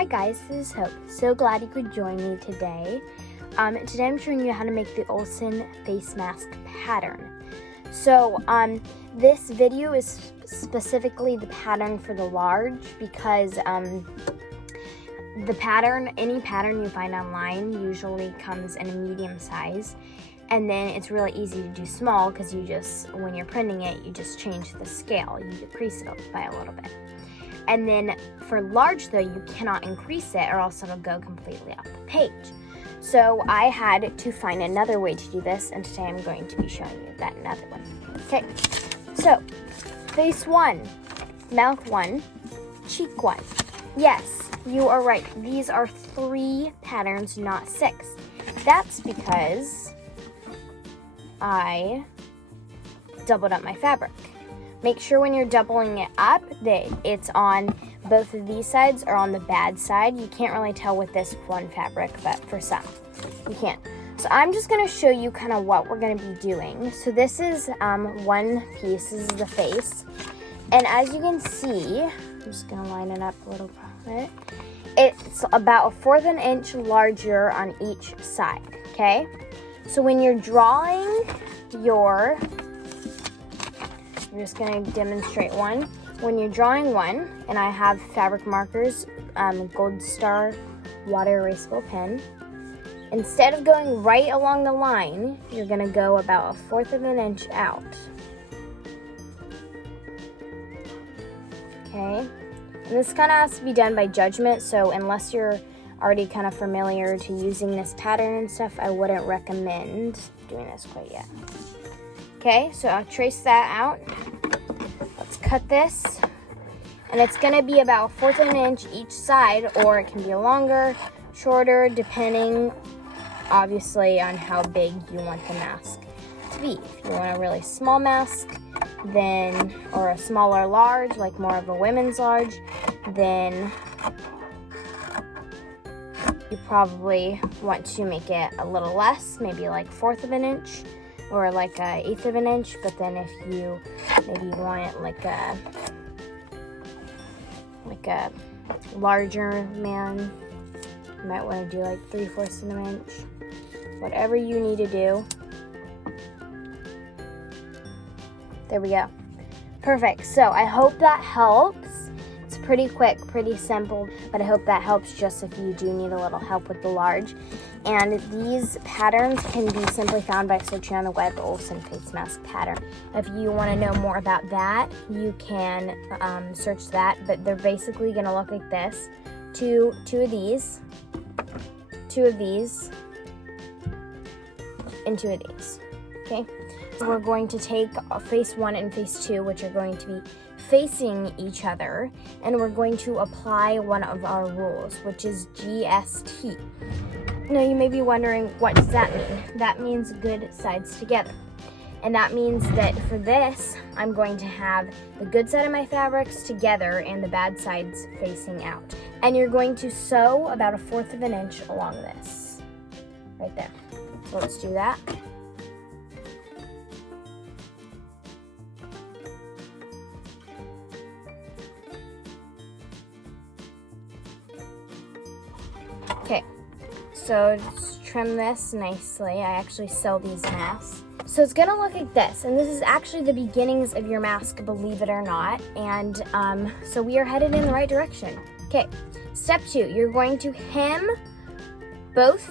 Hi guys, this is Hope. So glad you could join me today. Today I'm showing you how to make the Olsen face mask pattern. So this video is specifically the pattern for the large because the pattern, any pattern you find online usually comes in a medium size. And then it's really easy to do small because you just, when you're printing it, you just change the scale. You decrease it by a little bit. And then for large though, you cannot increase it or else it'll go completely off the page. So I had to find another way to do this, and today I'm going to be showing you that another one. Okay, so face 1, mouth 1, cheek 1. Yes, you are right. These are 3 patterns, not 6. That's because I doubled up my fabric. Make sure when you're doubling it up that it's on both of these sides or on the bad side. You can't really tell with this one fabric, but for some, you can. So I'm just gonna show you kind of what we're gonna be doing. So this is one piece, this is the face. And as you can see, I'm just gonna line it up a little bit. It's about 1/4 inch larger on each side, okay? So when you're drawing your, I'm just going to demonstrate one. When you're drawing one, and I have fabric markers, Gold Star water erasable pen, instead of going right along the line, you're going to go about 1/4 inch out. Okay, and this kind of has to be done by judgment, so unless you're already kind of familiar to using this pattern and stuff, I wouldn't recommend doing this quite yet. Okay, so I'll trace that out. Let's cut this. And it's gonna be about 1/4 inch each side, or it can be longer, shorter, depending obviously on how big you want the mask to be. If you want a really small mask, then, or a smaller large, like more of a women's large, then you probably want to make it a little less, maybe like 1/4 inch or like 1/8 inch. But then if you maybe want it like a larger man, you might want to do like 3/4 inch. Whatever you need to do. There we go. Perfect. So I hope that helps. It's pretty quick, pretty simple, but I hope that helps just if you do need a little help with the large. And these patterns can be simply found by searching on the web, Olsen face mask pattern. If you want to know more about that, you can search that, but they're basically going to look like this. Two of these, and 2 of these, okay? So we're going to take face 1 and face 2, which are going to be facing each other, and we're going to apply one of our rules, which is GST. Now you may be wondering, what does that mean? That means good sides together. And that means that for this, I'm going to have the good side of my fabrics together and the bad sides facing out. And you're going to sew about 1/4 inch along this, right there. So let's do that. Okay, so just trim this nicely. I actually sew these masks. So it's gonna look like this, and this is actually the beginnings of your mask, believe it or not. And so we are headed in the right direction. Okay, step 2, you're going to hem both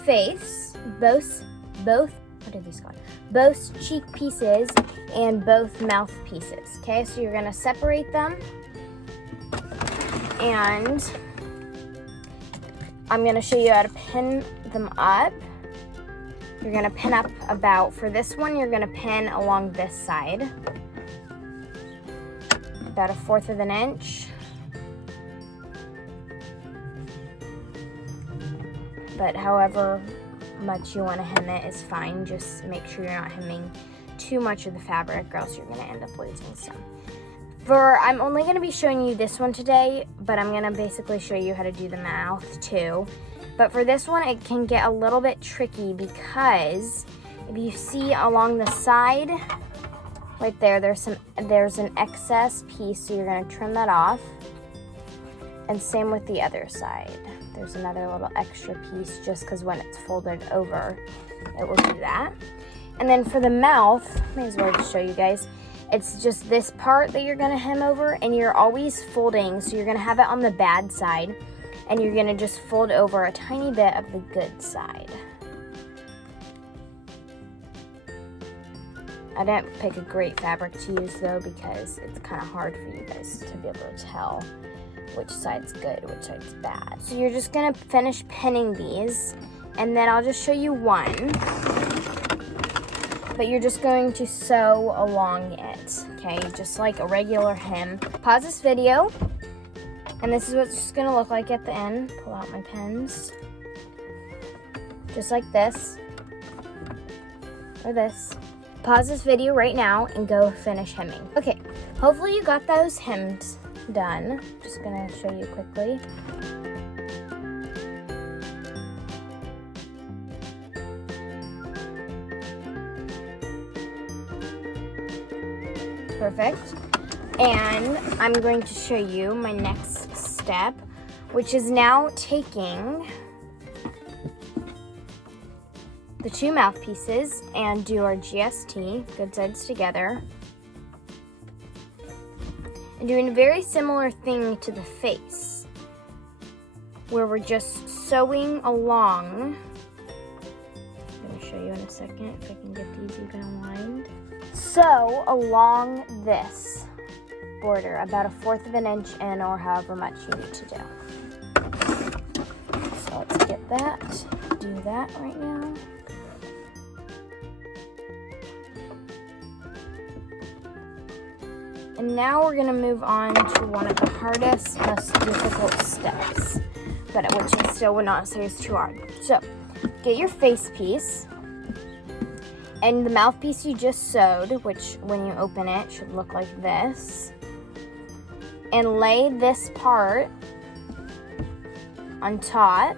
what are these called? Both cheek pieces and both mouth pieces. Okay, so you're gonna separate them, and I'm gonna show you how to pin them up. You're gonna pin up about, for this one, you're gonna pin along this side, about 1/4 inch. But however much you wanna hem it is fine. Just make sure you're not hemming too much of the fabric, or else you're gonna end up losing some. I'm only going to be showing you this one today, but I'm going to basically show you how to do the mouth too. But for this one, it can get a little bit tricky because if you see along the side, right there, there's an excess piece, so you're going to trim that off. And same with the other side. There's another little extra piece just because when it's folded over, it will do that. And then for the mouth, may as well just show you guys. It's just this part that you're gonna hem over, and you're always folding, so you're gonna have it on the bad side, and you're gonna just fold over a tiny bit of the good side. I didn't pick a great fabric to use though, because it's kind of hard for you guys to be able to tell which side's good, which side's bad. So you're just gonna finish pinning these, and then I'll just show you one. But you're just going to sew along it, okay? Just like a regular hem. Pause this video, and this is what it's just gonna look like at the end. Pull out my pens. Just like this, or this. Pause this video right now and go finish hemming. Okay, hopefully you got those hemmed done. Just gonna show you quickly. Perfect. And I'm going to show you my next step, which is now taking the two mouthpieces and do our GST, good sides together, and doing a very similar thing to the face, where we're just sewing along. I'm going to show you in a second if I can get these even aligned. Sew along this border, about 1/4 of an inch in, or however much you need to do. So let's get that, do that right now. And now we're gonna move on to one of the hardest, most difficult steps, but which I still would not say is too hard. So, get your face piece, and the mouthpiece you just sewed, which when you open it should look like this, and lay this part on top.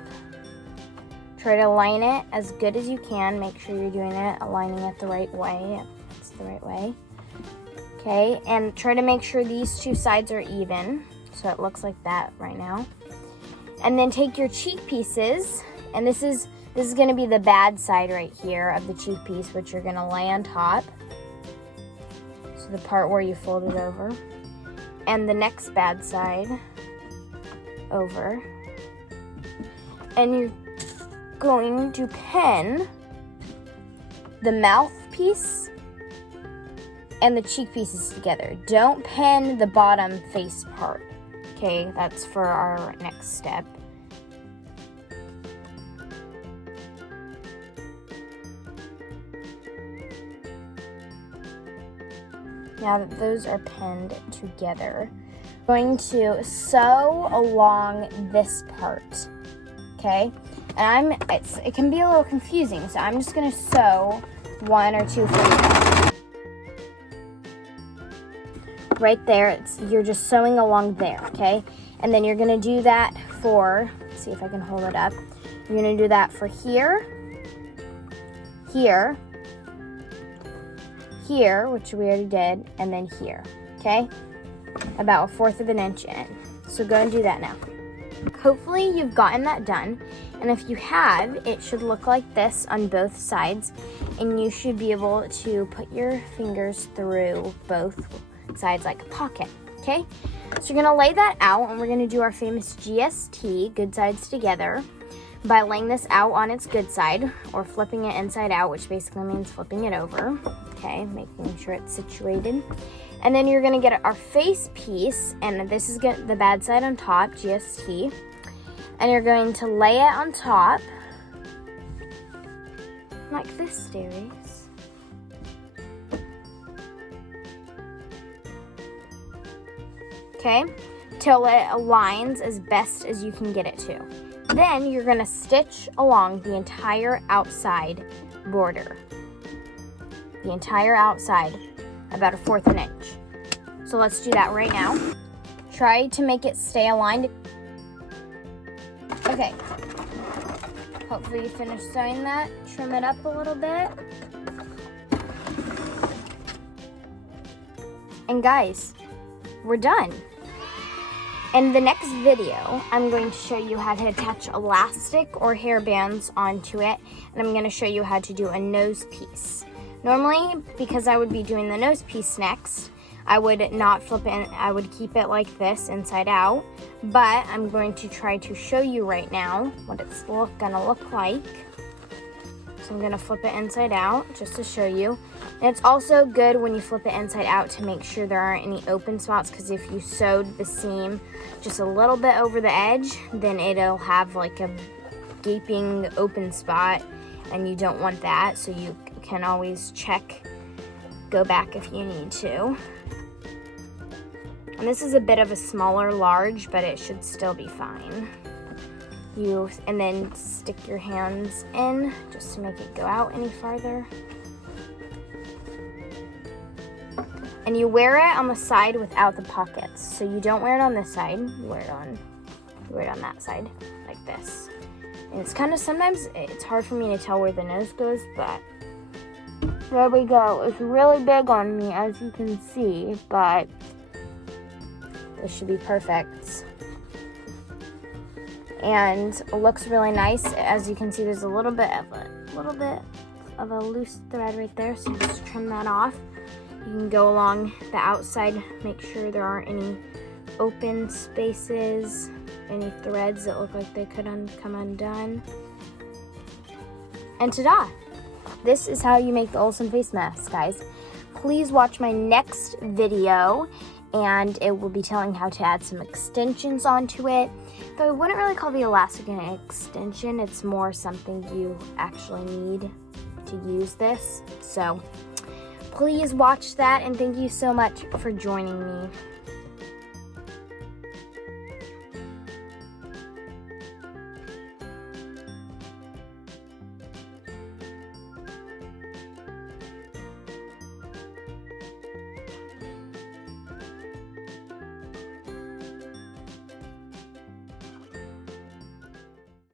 Try to align it as good as you can. Make sure you're doing it, aligning it the right way, if it's the right way. Okay, and try to make sure these two sides are even, so it looks like that right now. And then take your cheek pieces, and this is gonna be the bad side right here of the cheek piece, which you're gonna lay on top. So the part where you fold it over. And the next bad side over. And you're going to pin the mouthpiece and the cheek pieces together. Don't pin the bottom face part. Okay, that's for our next step. Now that those are pinned together, I'm going to sew along this part, okay? And it can be a little confusing, so I'm just gonna sew 1 or 2 fingers. Right there, you're just sewing along there, okay? And then you're gonna do that for, let's see if I can hold it up. You're gonna do that for here, here, here, which we already did, and then here, okay? About 1/4 of an inch in. So go and do that now. Hopefully you've gotten that done, and if you have, it should look like this on both sides, and you should be able to put your fingers through both sides like a pocket, okay? So you're gonna lay that out, and we're gonna do our famous GST, good sides together, by laying this out on its good side, or flipping it inside out, which basically means flipping it over, okay? Making sure it's situated. And then you're gonna get our face piece, and this is the bad side on top, GST, and you're going to lay it on top, like this, dearies. Okay, till it aligns as best as you can get it to. Then you're gonna stitch along the entire outside border. The entire outside, about 1/4 of an inch. So let's do that right now. Try to make it stay aligned. Okay. Hopefully you finished sewing that. Trim it up a little bit. And guys, we're done. In the next video, I'm going to show you how to attach elastic or hair bands onto it, and I'm going to show you how to do a nose piece. Normally, because I would be doing the nose piece next, I would not flip it, I would keep it like this, inside out, but I'm going to try to show you right now what it's gonna look like. So I'm gonna flip it inside out just to show you. And it's also good when you flip it inside out to make sure there aren't any open spots, because if you sewed the seam just a little bit over the edge, then it'll have like a gaping open spot, and you don't want that, so you can always go back if you need to. And this is a bit of a smaller large, but it should still be fine. And then stick your hands in just to make it go out any farther. And you wear it on the side without the pockets. So you don't wear it on this side, you wear it on that side, like this. And it's kind of, sometimes it's hard for me to tell where the nose goes, but there we go. It's really big on me, as you can see, but this should be perfect. And it looks really nice. As you can see, there's a little bit of a loose thread right there, so just trim that off. You can go along the outside, make sure there aren't any open spaces, any threads that look like they could come undone. And ta-da! This is how you make the Olsen face mask, guys. Please watch my next video, and it will be telling how to add some extensions onto it. Though I wouldn't really call the elastic an extension, it's more something you actually need to use this. So please watch that, and thank you so much for joining me.